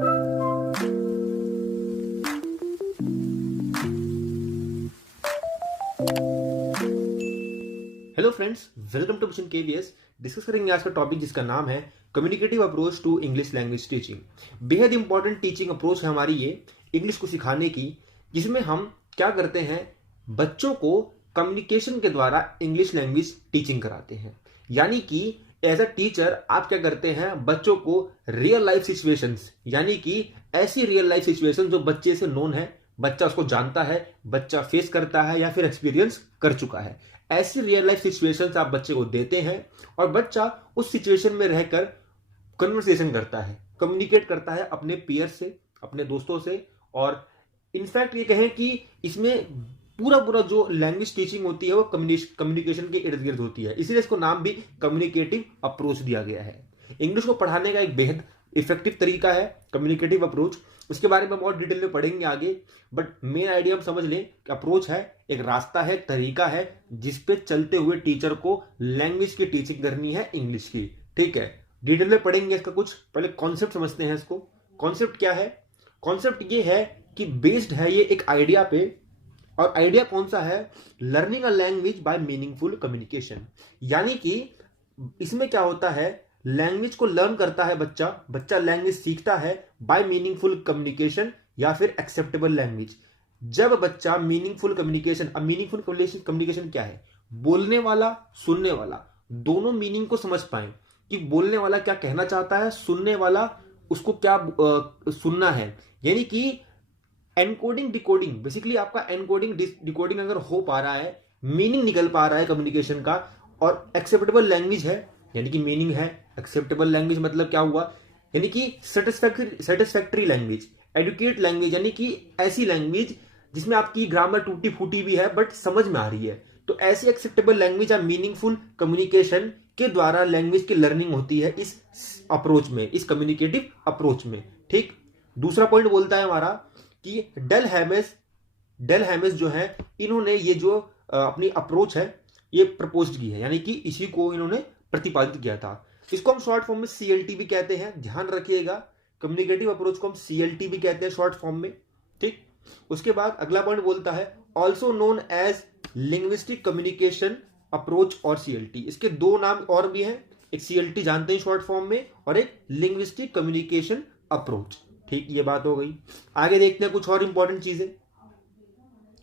Hello friends, welcome to mission KVS. Discuss करेंगे आज का टॉपिक जिसका नाम है communicative approach to English language teaching. बेहद इंपॉर्टेंट टीचिंग अप्रोच है हमारी ये इंग्लिश को सिखाने की, जिसमें हम क्या करते हैं, बच्चों को कम्युनिकेशन के द्वारा इंग्लिश लैंग्वेज टीचिंग कराते हैं। यानी कि एज अ टीचर आप क्या करते हैं, बच्चों को रियल लाइफ सिचुएशंस, यानी कि ऐसी रियल लाइफ सिचुएशन जो बच्चे से नोन है, बच्चा उसको जानता है, बच्चा फेस करता है या फिर एक्सपीरियंस कर चुका है, ऐसी रियल लाइफ सिचुएशंस आप बच्चे को देते हैं और बच्चा उस सिचुएशन में रहकर कन्वर्सेशन करता है, कम्युनिकेट करता है अपने पीयर से, अपने दोस्तों से। और इनफैक्ट ये कहें कि इसमें पूरा पूरा जो लैंग्वेज टीचिंग होती है वो कम्युनिकेशन के इर्द गिर्द होती है, इसलिए इसको नाम भी कम्युनिकेटिव अप्रोच दिया गया है। इंग्लिश को पढ़ाने का एक बेहद इफेक्टिव तरीका है कम्युनिकेटिव अप्रोच। उसके बारे में बहुत डिटेल में पढ़ेंगे आगे, बट मेन आइडिया हम समझ लें कि अप्रोच है, एक रास्ता है, तरीका है जिसपे चलते हुए टीचर को लैंग्वेज की टीचिंग करनी है इंग्लिश की। ठीक है, डिटेल में पढ़ेंगे इसका कुछ। पहले कॉन्सेप्ट समझते हैं इसको। कॉन्सेप्ट क्या है? कॉन्सेप्ट ये है कि बेस्ड है ये एक आइडिया पे, और आइडिया कौन सा है? Learning a language by meaningful communication. यानी कि इसमें क्या होता है, लैंग्वेज को लर्न करता है बच्चा लैंग्वेज सीखता है बाय मीनिंगफुल कम्युनिकेशन या फिर एक्सेप्टेबल लैंग्वेज। जब बच्चा मीनिंगफुल कम्युनिकेशन, अब मीनिंगफुल कम्युनिकेशन क्या है? बोलने वाला, सुनने वाला दोनों मीनिंग को समझ पाए कि बोलने वाला क्या कहना चाहता है, सुनने वाला उसको क्या सुनना है। यानी कि एनकोडिंग डिकोडिंग, बेसिकली आपका एनकोडिंग डिकोडिंग अगर हो पा रहा है, मीनिंग निकल पा रहा है कम्युनिकेशन का, और एक्सेप्टेबल लैंग्वेज है, यानी कि मीनिंग है। एक्सेप्टेबल लैंग्वेज मतलब क्या हुआ? यानी कि सेटिस्फैक्टरी लैंग्वेज, एडुकेट लैंग्वेज, यानी कि ऐसी लैंग्वेज जिसमें आपकी ग्रामर टूटी फूटी भी है बट समझ में आ रही है। तो ऐसी एक्सेप्टेबल लैंग्वेज या मीनिंगफुल कम्युनिकेशन के द्वारा लैंग्वेज की लर्निंग होती है इस अप्रोच में, इस कम्युनिकेटिव अप्रोच में। ठीक, दूसरा पॉइंट बोलता है हमारा कि डेल हैमेस जो है, इन्होंने ये जो अपनी अप्रोच है ये प्रपोज की है, यानी कि इसी को इन्होंने प्रतिपादित किया था। इसको हम शॉर्ट फॉर्म में CLT भी कहते हैं, ध्यान रखिएगा। कम्युनिकेटिव अप्रोच को हम CLT भी कहते हैं शॉर्ट फॉर्म में। ठीक, उसके बाद अगला पॉइंट बोलता है also known as linguistic communication approach और CLT। इसके दो नाम और भी हैं, एक CLT जानते हैं शॉर्ट फॉर्म में, और एक लिंग्विस्टिक कम्युनिकेशन अप्रोच। ठीक, ये बात हो गई। आगे देखते हैं कुछ और इंपॉर्टेंट चीजें।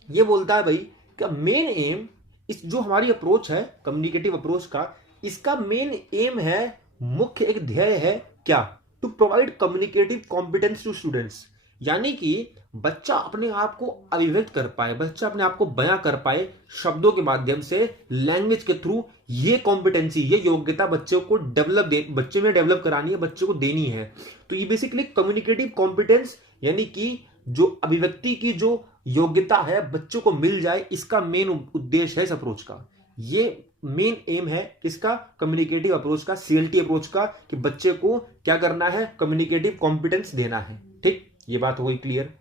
ये बोलता है भाई कि मेन एम, इस जो हमारी अप्रोच है कम्युनिकेटिव अप्रोच का, इसका मेन एम है, मुख्य एक ध्येय है क्या? To provide communicative competence to students. यानी कि बच्चा अपने आप को अभिव्यक्त कर पाए, बच्चा अपने आप को बयां कर पाए शब्दों के माध्यम से, लैंग्वेज के थ्रू। ये कॉम्पिटेंसी, ये योग्यता बच्चे को बच्चे में डेवलप करानी है, बच्चे को देनी है। तो ये बेसिकली कम्युनिकेटिव कॉम्पिटेंस, यानी कि जो अभिव्यक्ति की जो योग्यता है बच्चों को मिल जाए, इसका मेन उद्देश्य है इस अप्रोच का। ये मेन एम है इसका, कम्युनिकेटिव अप्रोच का, CLT अप्रोच का, कि बच्चे को क्या करना है, कम्युनिकेटिव कॉम्पिटेंस देना है। ठीक, ये बात हो गई क्लियर।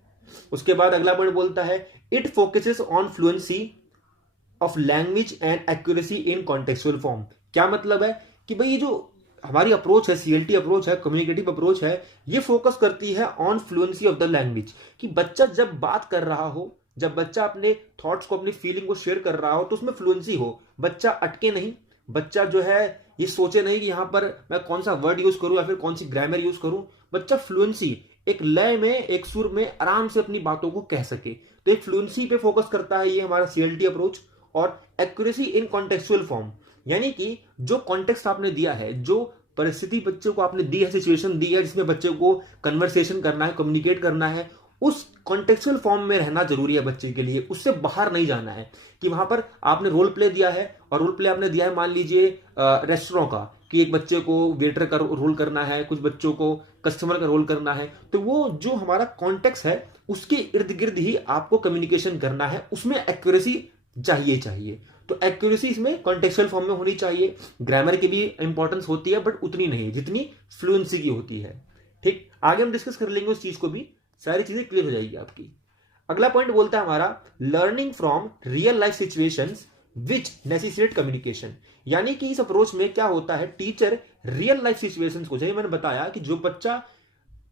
उसके बाद अगला पॉइंट बोलता है it focuses on fluency of language and accuracy in contextual form. क्या मतलब है कि भाई ये जो हमारी अप्रोच है, CLT अप्रोच है, कम्युनिकेटिव अप्रोच है, ये फोकस करती है on fluency of the language, कि बच्चा जब बात कर रहा हो, जब बच्चा अपने थॉट्स को, अपनी फीलिंग को शेयर कर रहा हो, तो उसमें फ्लुएंसी हो, बच्चा अटके नहीं, बच्चा जो है ये सोचे नहीं कि यहां पर मैं कौन सा वर्ड यूज करूं या फिर कौन सी ग्रामर यूज करूं। बच्चा फ्लुएंसी, एक लय में, एक सुर में आराम से अपनी बातों को कह सके। तो एक फ्लुएंसी पे फोकस करता है ये हमारा CLT अप्रोच। और एक्यूरेसी इन कॉन्टेक्चुअल फॉर्म, यानी कि जो कॉन्टेक्स्ट आपने दिया है, जो परिस्थिति बच्चे को आपने दी है, सिचुएशन दी है जिसमें बच्चे को कन्वर्सेशन करना है, कम्युनिकेट करना है, उस कॉन्टेक्चुअल फॉर्म में रहना जरूरी है बच्चे के लिए। उससे बाहर नहीं जाना है कि वहां पर आपने रोल प्ले दिया है, और रोल प्ले आपने दिया है मान लीजिए रेस्टोरेंट का, कि एक बच्चे को वेटर का रोल करना है, कुछ बच्चों को कस्टमर का रोल करना है। तो वो जो हमारा कॉन्टेक्स्ट है उसके इर्द गिर्द ही आपको कम्युनिकेशन करना है, उसमें एक्यूरेसी चाहिए। तो एक्यूरेसी इसमें कॉन्टेक्चुअल फॉर्म में होनी चाहिए। ग्रामर की भी इंपॉर्टेंस होती है बट उतनी नहीं जितनी फ्लुएंसी की होती है। ठीक, आगे हम डिस्कस कर लेंगे उस चीज को भी, सारी चीजें क्लियर हो जाएगी आपकी। अगला पॉइंट बोलता है हमारा learning from real life situations which necessitate communication. यानी कि इस अप्रोच में क्या होता है, टीचर रियल लाइफ सिचुएशंस को, जैसे मैंने बताया कि जो बच्चा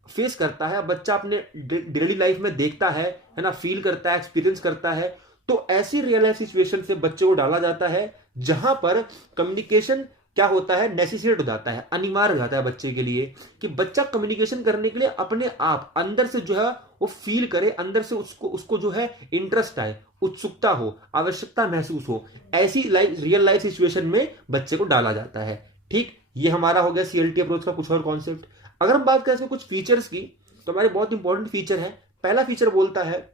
फेस करता है, बच्चा अपने डेली लाइफ में देखता है ना, फील करता है, एक्सपीरियंस करता है, तो ऐसी रियल लाइफ सिचुएशन से बच्चे को डाला जाता है जहां पर कम्युनिकेशन क्या होता है, नेसेसिटेट हो जाता है, अनिवार्य हो जाता है बच्चे के लिए कि बच्चा कम्युनिकेशन करने के लिए अपने आप अंदर से जो है वो फील करे, अंदर से उसको उसको जो है इंटरेस्ट आए, उत्सुकता हो, आवश्यकता महसूस हो। ऐसी रियल लाइफ सिचुएशन में बच्चे को डाला जाता है। ठीक, ये हमारा हो गया सीएलटी अप्रोच का कुछ और कॉन्सेप्ट। अगर हम बात करें इसमें कुछ फीचर्स की, तो हमारे बहुत इंपॉर्टेंट फीचर है। पहला फीचर बोलता है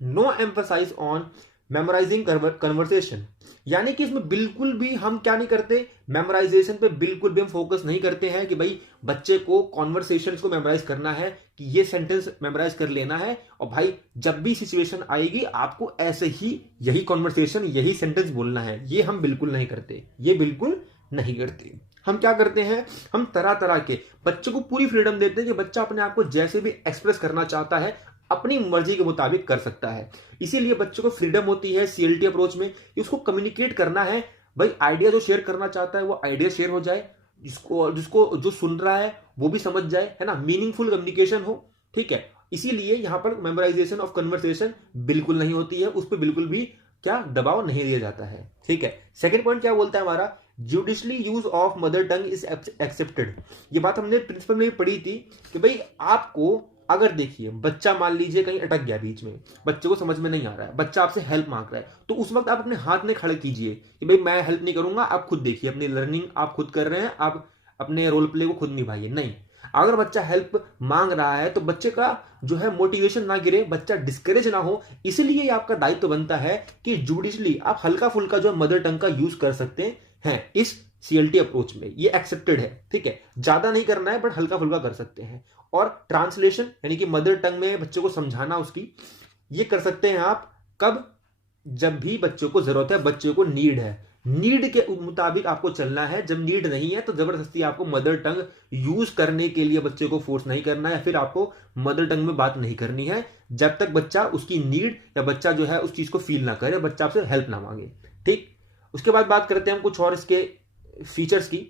no emphasise on memorising conversation, यानी कि इसमें बिल्कुल भी हम क्या नहीं करते, मेमोराइजेशन पे बिल्कुल भी हम फोकस नहीं करते हैं कि भाई बच्चे को कॉन्वर्सेशन को मेमोराइज करना है, कि ये सेंटेंस मेमोराइज कर लेना है और भाई जब भी सिचुएशन आएगी आपको ऐसे ही यही कॉन्वर्सेशन यही सेंटेंस बोलना है। ये हम बिल्कुल नहीं करते, ये बिल्कुल नहीं करते। हम क्या करते हैं, हम तरह तरह के बच्चे को पूरी फ्रीडम देते हैं कि बच्चा अपने आप को जैसे भी एक्सप्रेस करना चाहता है अपनी मर्जी के मुताबिक कर सकता है। इसीलिए बच्चे को फ्रीडम होती है सीएलटी अप्रोच में कि उसको कम्युनिकेट करना है, भाई आइडिया जो शेयर करना चाहता है वो आइडिया शेयर हो जाए, जिसको जिसको जो सुन रहा है वो भी समझ जाए, है ना, मीनिंगफुल कम्युनिकेशन हो। ठीक है, इसीलिए यहां पर मेमोराइजेशन ऑफ कन्वर्सेशन बिल्कुल नहीं होती है, उस पर बिल्कुल भी क्या दबाव नहीं दिया जाता है। ठीक है, सेकंड पॉइंट क्या बोलता है हमारा, judicially use of mother tongue is accepted. ये बात हमने प्रिंसिपल में भी पढ़ी थी कि भाई आपको अगर देखिए बच्चा मान लीजिए कहीं अटक गया बीच में, बच्चे को समझ में नहीं आ रहा है, बच्चा आपसे हेल्प मांग रहा है, तो उस वक्त आप अपने हाथ में खड़े कीजिए कि भाई मैं हेल्प नहीं करूंगा, आप खुद देखिए, अपनी लर्निंग आप खुद कर रहे हैं, आप अपने रोल प्ले को खुद निभाइए। नहीं, अगर बच्चा हेल्प मांग रहा है तो बच्चे का जो है मोटिवेशन ना गिरे, बच्चा डिस्करेज ना हो, इसलिए आपका दायित्व बनता है कि जुडिशली आप हल्का फुल्का जो मदर टंग का यूज कर सकते हैं इस सीएलटी अप्रोच में, ये एक्सेप्टेड है। ठीक है, ज्यादा नहीं करना है बट हल्का फुल्का कर सकते हैं। और ट्रांसलेशन यानी कि मदर टंग में बच्चे को समझाना उसकी, ये कर सकते हैं आप कब, जब भी बच्चे को जरूरत है, बच्चे को नीड है, नीड के मुताबिक आपको चलना है। जब नीड नहीं है तो जबरदस्ती आपको मदर टंग यूज करने के लिए बच्चे को फोर्स नहीं करना है, फिर आपको मदर टंग में बात नहीं करनी है जब तक बच्चा उसकी नीड या बच्चा जो है उस चीज को फील ना करे, बच्चा आपसे हेल्प ना मांगे। ठीक, उसके बाद बात करते हैं हम कुछ और इसके फीचर्स की।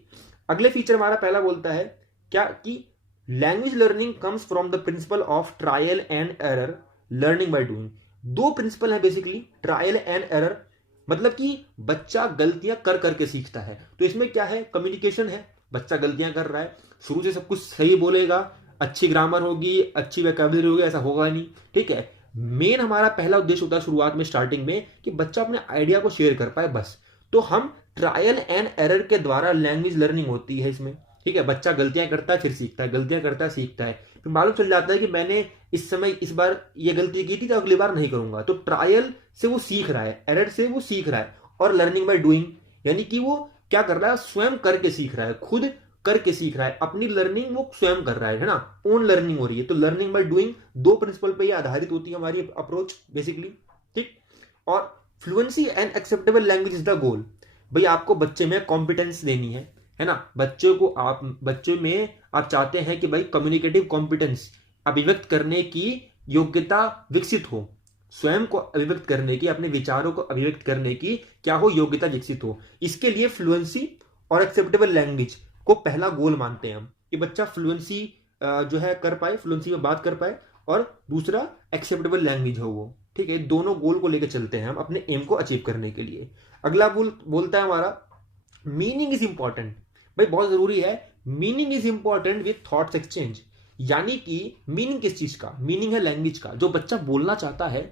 अगले फीचर हमारा पहला बोलता है क्या कि language learning comes from the principle of trial and error learning by doing. दो प्रिंसिपल है बेसिकली, ट्रायल एंड एरर, मतलब कि बच्चा गलतियां कर करके सीखता है। तो इसमें क्या है, कम्युनिकेशन है, बच्चा गलतियां कर रहा है, शुरू से सब कुछ सही बोलेगा, अच्छी ग्रामर होगी, अच्छी वोकैबुलरी होगी, ऐसा होगा नहीं। ठीक है, मेन हमारा पहला उद्देश्य होता है शुरुआत में स्टार्टिंग में कि बच्चा अपने आइडिया को शेयर कर पाए, बस। तो हम ट्रायल एंड एरर के द्वारा लैंग्वेज लर्निंग होती है इसमें। ठीक है, बच्चा गलतियां करता है फिर सीखता है, गलतियां करता है सीखता है, फिर मालूम चल जाता है कि मैंने इस समय इस बार ये गलती की थी तो अगली बार नहीं करूंगा। तो ट्रायल से वो सीख रहा है, एरर से वो सीख रहा है, और लर्निंग बाय डूइंग यानी कि वो क्या कर रहा है, स्वयं करके सीख रहा है, खुद करके सीख रहा है, अपनी लर्निंग वो स्वयं कर रहा है ना, ओन लर्निंग हो रही है। तो लर्निंग बाय डूइंग दो प्रिंसिपल पे ये आधारित होती है हमारी अप्रोच बेसिकली। ठीक, और fluency and acceptable language is the goal. भाई आपको बच्चे में कॉम्पिटेंस देनी है ना, बच्चे को आप बच्चे में आप चाहते हैं कि भाई कम्युनिकेटिव कॉम्पिटेंस, अभिव्यक्त करने की योग्यता विकसित हो, स्वयं को अभिव्यक्त करने की, अपने विचारों को अभिव्यक्त करने की क्या हो, योग्यता विकसित हो। इसके लिए फ्लुएंसी और एक्सेप्टेबल लैंग्वेज को पहला गोल मानते हैं हम कि बच्चा फ्लुएंसी जो है कर पाए, फ्लुएंसी में बात कर पाए, और दूसरा एक्सेप्टेबल लैंग्वेज हो वो। ठीक है, दोनों गोल को लेकर चलते हैं हम अपने एम को अचीव करने के लिए। अगला बोलता है हमारा मीनिंग इज इंपॉर्टेंट। भाई बहुत जरूरी है, meaning is important with thoughts exchange. यानी कि मीनिंग किस चीज का, मीनिंग है लैंग्वेज का। जो बच्चा बोलना चाहता है,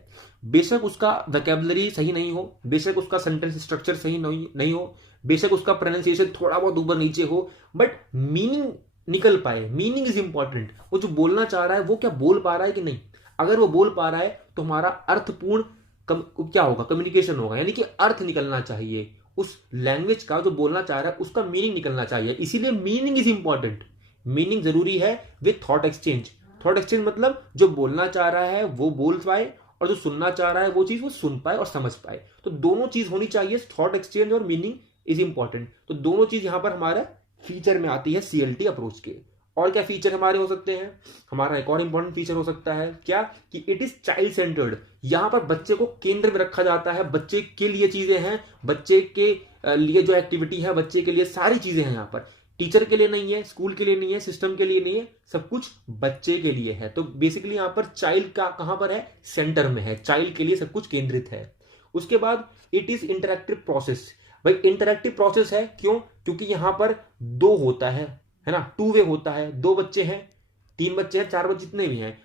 बेशक उसका वोकैबुलरी सही नहीं हो, बेशक उसका सेंटेंस स्ट्रक्चर सही नहीं हो, बेशक उसका प्रोनाउंसिएशन थोड़ा बहुत ऊपर नीचे हो, बट मीनिंग निकल पाए, मीनिंग इज इंपॉर्टेंट। वो जो बोलना चाह रहा है वो क्या बोल पा रहा है कि नहीं। अगर वो बोल पा रहा है तो हमारा अर्थपूर्ण क्या होगा, कम्युनिकेशन होगा, यानी कि अर्थ निकलना चाहिए उस लैंग्वेज का, जो बोलना चाह रहा है उसका मीनिंग निकलना चाहिए। इसीलिए मीनिंग इज इंपॉर्टेंट, मीनिंग जरूरी है with thought exchange. Thought exchange मतलब जो बोलना चाह रहा है वो बोल पाए, और जो सुनना चाह रहा है वो चीज वो सुन पाए और समझ पाए। तो दोनों चीज होनी चाहिए, थॉट एक्सचेंज और मीनिंग इज इंपॉर्टेंट। तो दोनों चीज यहां पर हमारा फीचर में आती है सीएलटी अप्रोच के। और क्या फीचर हमारे हो सकते हैं, हमारा एक और इंपॉर्टेंट फीचर हो सकता है क्या कि इट इज चाइल्ड सेंटर्ड। यहां पर बच्चे को केंद्र में रखा जाता है, बच्चे के लिए चीजें हैं, बच्चे के लिए जो एक्टिविटी है, बच्चे के लिए सारी चीजें हैं यहाँ पर। टीचर के लिए नहीं है, स्कूल के लिए नहीं है, सिस्टम के लिए नहीं है, सब कुछ बच्चे के लिए है। तो बेसिकली यहां पर चाइल्ड का कहां पर है, सेंटर में है, चाइल्ड के लिए सब कुछ केंद्रित है। उसके बाद इट इज इंटरैक्टिव प्रोसेस। भाई इंटरैक्टिव प्रोसेस है क्यों, क्योंकि यहां पर दो होता है ना, टू वे होता है। दो बच्चे हैं, तीन बच्चे हैं, चार बच्चे, जितने भी हैं,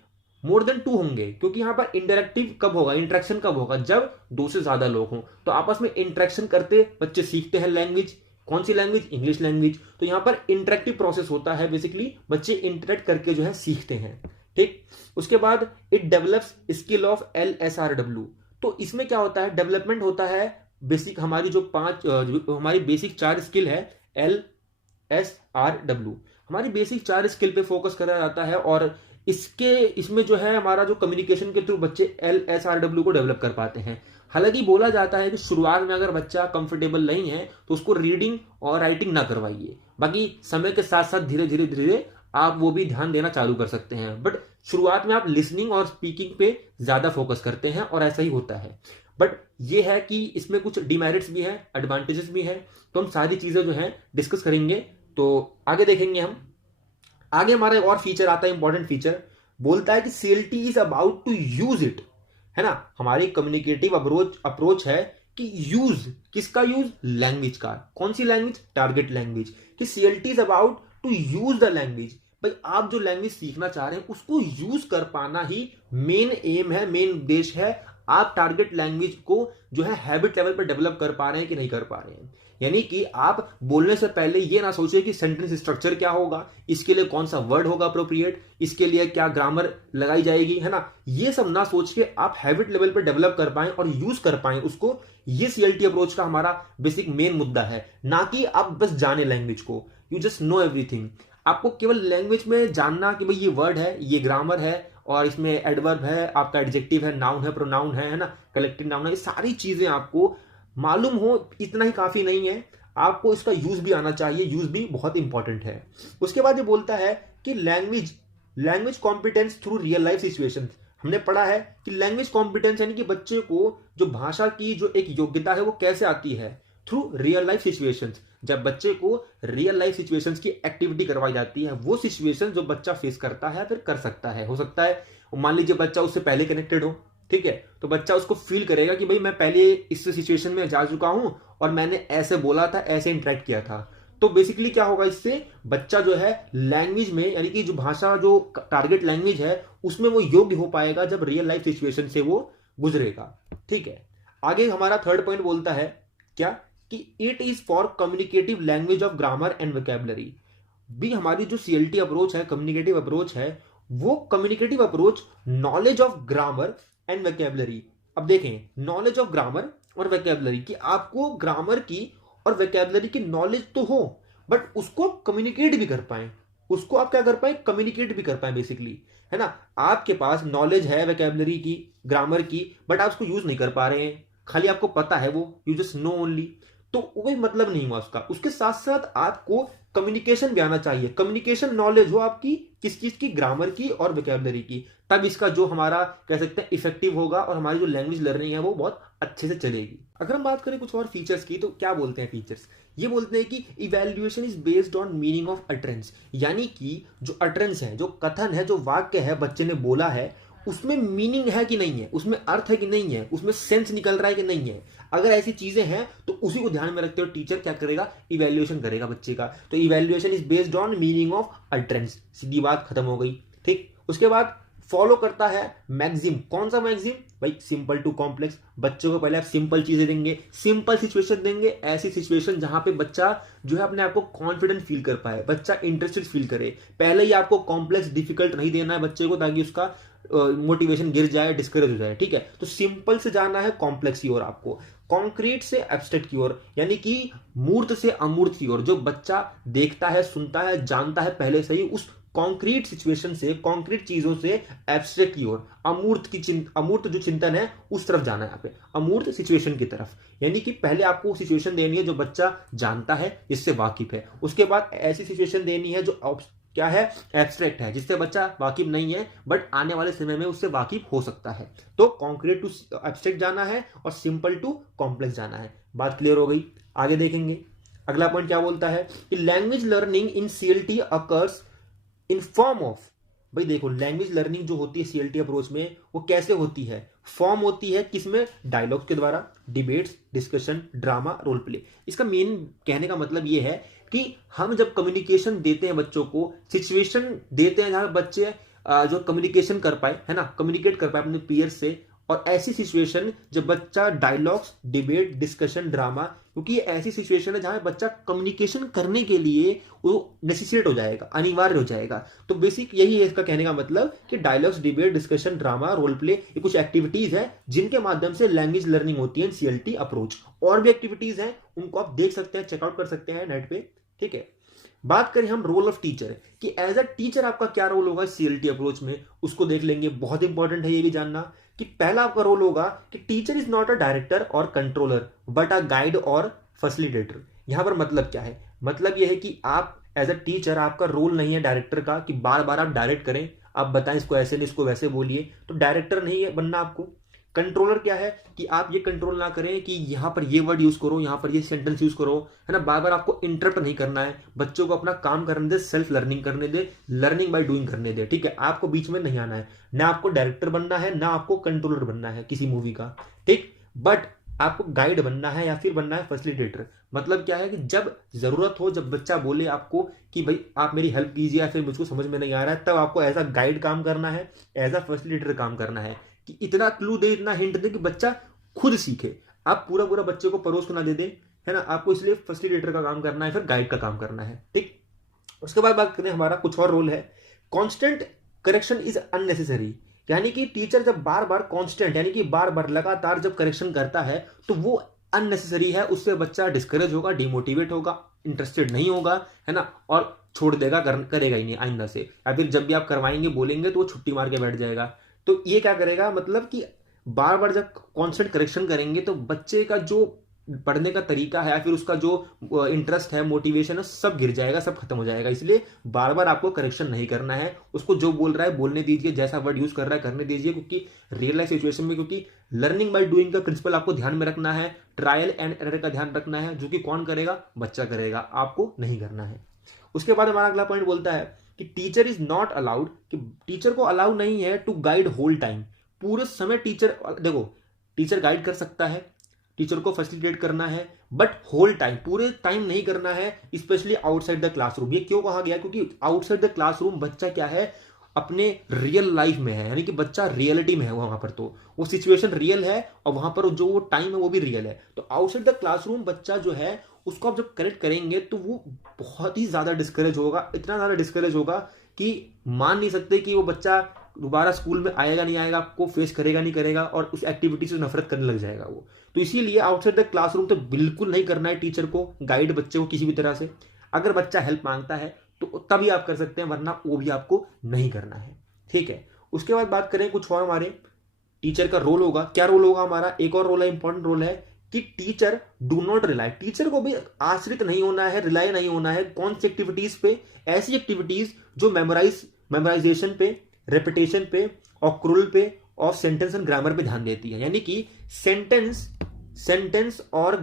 मोर देन टू होंगे, क्योंकि यहां पर इंटरैक्टिव कब होगा, इंटरेक्शन कब होगा, जब दो से ज्यादा लोग हों। तो आपस में इंटरेक्शन करते बच्चे सीखते हैं लैंग्वेज। कौन सी लैंग्वेज, इंग्लिश लैंग्वेज। तो यहां पर इंटरेक्टिव प्रोसेस होता है, बेसिकली बच्चे इंटरेक्ट करके जो है सीखते हैं। ठीक, उसके बाद it develops skill of LSRW। तो इसमें क्या होता है, डेवलपमेंट होता है बेसिक, हमारी जो हमारी बेसिक 4 स्किल है LSRW, हमारी बेसिक 4 स्किल पे फोकस करा जाता है। और इसमें जो है हमारा जो कम्युनिकेशन के थ्रू बच्चे LSRW को डेवलप कर पाते हैं। हालांकि बोला जाता है कि शुरुआत में अगर बच्चा कंफर्टेबल नहीं है तो उसको रीडिंग और राइटिंग ना करवाइए, बाकी समय के साथ साथ धीरे धीरे धीरे आप वो भी ध्यान देना चालू कर सकते हैं। बट शुरुआत में आप लिसनिंग और स्पीकिंग पे ज्यादा फोकस करते हैं और ऐसा ही होता है। बट ये है कि इसमें कुछ डिमेरिट्स भी हैं, एडवांटेजेस भी हैं। तो हम सारी चीजें जो है डिस्कस करेंगे, तो आगे देखेंगे हम। आगे हमारा एक और फीचर आता है, इंपॉर्टेंट फीचर, बोलता है कि CLT is about to use it, है ना। हमारी कम्युनिकेटिव अप्रोच है कि यूज किसका, यूज लैंग्वेज का। कौन सी लैंग्वेज, टारगेट लैंग्वेज। कि CLT is about to use the language. भाई आप जो लैंग्वेज सीखना चाह रहे हैं उसको यूज कर पाना ही मेन एम है, मेन उद्देश्य है। आप टारगेट लैंग्वेज को जो है हैबिट लेवल पर डेवलप कर पा रहे हैं कि नहीं कर पा रहे हैं। यानी कि आप बोलने से पहले ये ना सोचिए कि सेंटेंस स्ट्रक्चर क्या होगा, इसके लिए कौन सा वर्ड होगा अप्रोप्रिएट, इसके लिए क्या ग्रामर लगाई जाएगी, है ना। ये सब ना सोच के आप हैबिट लेवल पर डेवलप कर पाएं और यूज कर पाएं उसको। ये CLT अप्रोच का हमारा बेसिक मेन मुद्दा है, ना कि आप बस जाने लैंग्वेज को, यू जस्ट नो एवरीथिंग। आपको केवल लैंग्वेज में जानना कि भाई ये वर्ड है, ये ग्रामर है, और इसमें एडवर्ब है, आपका एडजेक्टिव है, नाउन है, प्रोनाउन है ना, कलेक्टिव नाउन है, ये सारी चीजें आपको मालूम हो, इतना ही काफी नहीं है। आपको इसका यूज भी आना चाहिए, यूज भी बहुत इंपॉर्टेंट है। उसके बाद ये बोलता है कि language competence through real life situations. हमने पढ़ा है कि लैंग्वेज कॉम्पिटेंस यानी कि बच्चे को जो भाषा की जो एक योग्यता है वो कैसे आती है, थ्रू रियल लाइफ सिचुएशंस। जब बच्चे को रियल लाइफ सिचुएशंस की एक्टिविटी करवाई जाती है, वो सिचुएशन जो बच्चा फेस करता है फिर कर सकता है। हो सकता है मान लीजिए बच्चा उससे पहले कनेक्टेड हो, ठीक है, तो बच्चा उसको फील करेगा कि भाई मैं पहले इस सिचुएशन में जा चुका हूं और मैंने ऐसे बोला था, ऐसे इंटरेक्ट किया था। तो बेसिकली क्या होगा, इससे बच्चा जो है लैंग्वेज में, यानी कि जो भाषा जो टारगेट लैंग्वेज है उसमें वो योग्य हो पाएगा जब रियल लाइफ सिचुएशन से वो गुजरेगा। ठीक है, आगे हमारा थर्ड पॉइंट बोलता है क्या, कि it is for communicative language of grammar and vocabulary. भी हमारी जो CLT अप्रोच है, कम्युनिकेटिव अप्रोच है, वो communicative approach knowledge of grammar and vocabulary. अब देखें, नॉलेज ऑफ ग्रामर और वोकैबुलरी, कि आपको ग्रामर की और वोकैबुलरी की नॉलेज तो हो, बट उसको कम्युनिकेट भी कर पाए, उसको आप क्या कर पाए, कम्युनिकेट भी कर पाए बेसिकली, है ना। आपके पास नॉलेज है वोकैबुलरी की, ग्रामर की, बट आप उसको यूज नहीं कर पा रहे हैं, खाली आपको पता है वो, यू जस्ट नो ओनली, तो कोई मतलब नहीं हुआ उसका। उसके साथ साथ आपको कम्युनिकेशन भी आना चाहिए, कम्युनिकेशन नॉलेज हो आपकी किस चीज की, ग्रामर की और वोकैबुलरी की, तब इसका जो हमारा कह सकते हैं इफेक्टिव होगा और हमारी जो लैंग्वेज लर्निंग है वो बहुत अच्छे से चलेगी। अगर हम बात करें कुछ और फीचर्स की, तो क्या बोलते हैं फीचर्स, ये बोलते हैं कि evaluation is based on meaning of utterance. यानी कि जो अटरेंस है, जो कथन है, जो वाक्य है बच्चे ने बोला है, उसमें मीनिंग है कि नहीं है, उसमें अर्थ है कि नहीं है, उसमें सेंस निकल रहा है कि नहीं है। अगर ऐसी चीजें हैं तो उसी को ध्यान में रखते हुए टीचर क्या करेगा, इवैल्यूएशन करेगा बच्चे का। तो evaluation is based on meaning of utterance, सीधी बात खत्म हो गई। ठीक, उसके बाद फॉलो करता है मैक्सिम। कौन सा मैक्सिम भाई, सिंपल टू कॉम्प्लेक्स। बच्चों को पहले आप सिंपल चीजें देंगे, सिंपल सिचुएशन देंगे, ऐसी सिचुएशन जहां पे बच्चा जो है अपने आप को कॉन्फिडेंट फील कर पाए, बच्चा इंटरेस्टेड फील करे। पहले ही आपको कॉम्प्लेक्स डिफिकल्ट नहीं देना है बच्चे को, ताकि उसका मोटिवेशन गिर जाए, डिस्करेज हो जाए। ठीक है, तो सिंपल से जाना है कॉम्प्लेक्स की ओर, आपको कॉन्क्रीट से एब्स्ट्रैक्ट की ओर, यानी कि मूर्त से अमूर्त की ओर। जो बच्चा देखता है, सुनता है, जानता है पहले से ही, उस कॉन्क्रीट सिचुएशन से, कॉन्क्रीट चीजों से एब्स्ट्रैक्ट की ओर, अमूर्त जो चिंतन है उस तरफ जाना है, यहाँ पे अमूर्त सिचुएशन की तरफ। यानी कि पहले आपको सिचुएशन देनी है जो बच्चा जानता है, जिससे वाकिफ है। उसके बाद ऐसी सिचुएशन देनी है जो क्या है, एब्स्ट्रैक्ट है, जिससे बच्चा वाकिफ नहीं है बट आने वाले समय में उससे वाकिफ हो सकता है। तो कॉन्क्रीट टू एब्स्ट्रैक्ट जाना है और सिंपल टू कॉम्प्लेक्स जाना है। बात क्लियर हो गई, आगे देखेंगे। अगला पॉइंट क्या बोलता है कि language learning in CLT occurs in form of, भाई देखो लैंग्वेज लर्निंग जो होती है सीएलटी अप्रोच में वो कैसे होती है, फॉर्म होती है किसमें, डायलॉग्स के द्वारा, debates, discussion, drama, role play. इसका मेन कहने का मतलब ये है कि हम जब कम्युनिकेशन देते हैं बच्चों को, सिचुएशन देते हैं जहां बच्चे जो कम्युनिकेशन कर पाए, है ना, कम्युनिकेट कर पाए अपने पीयर्स से, और ऐसी सिचुएशन जब बच्चा डायलॉग्स, डिबेट, डिस्कशन, ड्रामा, क्योंकि ये ऐसी सिचुएशन है जहां बच्चा कम्युनिकेशन करने के लिए वो नेसेसिटेट हो जाएगा, अनिवार्य हो जाएगा। तो बेसिक यही है इसका कहने का मतलब कि dialogues, debate, discussion, drama, role play, ये कुछ एक्टिविटीज है जिनके माध्यम से लैंग्वेज लर्निंग होती है सीएलटी अप्रोच। और भी एक्टिविटीज हैं, उनको आप देख सकते हैं, चेकआउट कर सकते हैं नेट पे, ठीक है। बात करें हम रोल ऑफ टीचर कि एज अ टीचर आपका क्या रोल होगा सीएलटी अप्रोच में, उसको देख लेंगे। बहुत इंपॉर्टेंट है ये भी जानना कि पहला आपका रोल होगा कि teacher is not a director और कंट्रोलर बट अ गाइड और फैसिलिटेटर। यहां पर मतलब क्या है, मतलब यह है कि आप एज अ टीचर, आपका रोल नहीं है डायरेक्टर का कि बार बार आप डायरेक्ट करें, आप बताएं इसको ऐसे नहीं इसको वैसे बोलिए, तो डायरेक्टर नहीं है बनना आपको। कंट्रोलर क्या है कि आप ये कंट्रोल ना करें कि यहां पर ये वर्ड यूज करो, यहां पर ये सेंटेंस यूज करो, है ना, बार बार आपको इंटरप्ट नहीं करना है, बच्चों को अपना काम करने दे, सेल्फ लर्निंग करने दे, लर्निंग बाय डूइंग करने दे, ठीक है। आपको बीच में नहीं आना है, ना आपको डायरेक्टर बनना है, ना आपको कंट्रोलर बनना है किसी मूवी का, ठीक। बट आपको गाइड बनना है या फिर बनना है फैसिलिटेटर। मतलब क्या है कि जब जरूरत हो, जब बच्चा बोले आपको कि भाई आप मेरी हेल्प कीजिए या फिर मुझको समझ में नहीं आ रहा है, तब आपको एज अ गाइड काम करना है, एज अ फैसिलिटेटर काम करना है, कि इतना क्लू दे, इतना हिंट दे कि बच्चा खुद सीखे। आप पूरा पूरा बच्चे को परोस को ना दे दे, है ना, आपको इसलिए फैसिलिटेटर का काम करना है, फिर गाइड का काम करना है, ठीक। उसके बाद बात करें, हमारा कुछ और रोल है, कांस्टेंट करेक्शन इज अननेसेसरी। यानी कि टीचर जब बार बार कांस्टेंट यानी कि बार बार लगातार जब करेक्शन करता है तो वो अननेसेसरी है, उससे बच्चा डिस्करेज होगा, डिमोटिवेट होगा, इंटरेस्टेड नहीं होगा, है ना, और छोड़ देगा, करेगा ही नहीं आइंदा से, या फिर जब भी आप करवाएंगे बोलेंगे तो वो छुट्टी मार के बैठ जाएगा। तो ये क्या करेगा, मतलब कि बार बार जब कांस्टेंट करेक्शन करेंगे तो बच्चे का जो पढ़ने का तरीका है या फिर उसका जो इंटरेस्ट है, मोटिवेशन है, सब गिर जाएगा, सब खत्म हो जाएगा। इसलिए बार बार आपको करेक्शन नहीं करना है, उसको जो बोल रहा है बोलने दीजिए, जैसा वर्ड यूज कर रहा है करने दीजिए, क्योंकि रियल लाइफ सिचुएशन में, क्योंकि लर्निंग बाय डूइंग का प्रिंसिपल आपको ध्यान में रखना है, ट्रायल एंड एरर का ध्यान रखना है, जो कि कौन करेगा, बच्चा करेगा, आपको नहीं करना है। उसके बाद हमारा अगला पॉइंट बोलता है कि टीचर इज नॉट अलाउड, कि टीचर को अलाउ नहीं है टू गाइड होल टाइम। पूरे समय टीचर, देखो टीचर गाइड कर सकता है, टीचर को फैसिलिटेट करना है, बट होल टाइम, पूरे टाइम नहीं करना है, स्पेशली आउटसाइड द क्लासरूम। ये क्यों कहा गया, क्योंकि आउटसाइड द क्लासरूम बच्चा क्या है, अपने रियल लाइफ में है, यानी कि बच्चा रियलिटी में है वहां पर, तो वो सिचुएशन रियल है और वहां पर जो वो टाइम है वो भी रियल है। तो आउटसाइड द क्लासरूम बच्चा जो है उसको आप जब करेक्ट करेंगे तो वो बहुत ही ज्यादा डिस्करेज होगा, इतना ज्यादा डिस्करेज होगा कि मान नहीं सकते कि वो बच्चा दोबारा स्कूल में आएगा नहीं आएगा, आपको फेस करेगा नहीं करेगा, और उस एक्टिविटी से नफरत करने लग जाएगा वो। तो इसीलिए आउटसाइड द क्लासरूम तो बिल्कुल नहीं करना है टीचर को गाइड बच्चे को किसी भी तरह से। अगर बच्चा हेल्प मांगता है तो तभी आप कर सकते हैं, वरना वो भी आपको नहीं करना है, ठीक है। उसके बाद बात करें कुछ और, हमारे टीचर का रोल होगा, क्या रोल होगा हमारा, एक और रोल है, इंपॉर्टेंट रोल है कि teacher do not rely, teacher को भी आश्रित नहीं होना है, रिलाई नहीं होना है। कौन सी एक्टिविटीज पे, ऐसी एक्टिविटीज जो मेमोराइजेशन पे, रेपिटेशन पे, ऑक्रुल पे और सेंटेंस एंड ग्रामर पे ध्यान देती है। यानी कि सेंटेंस और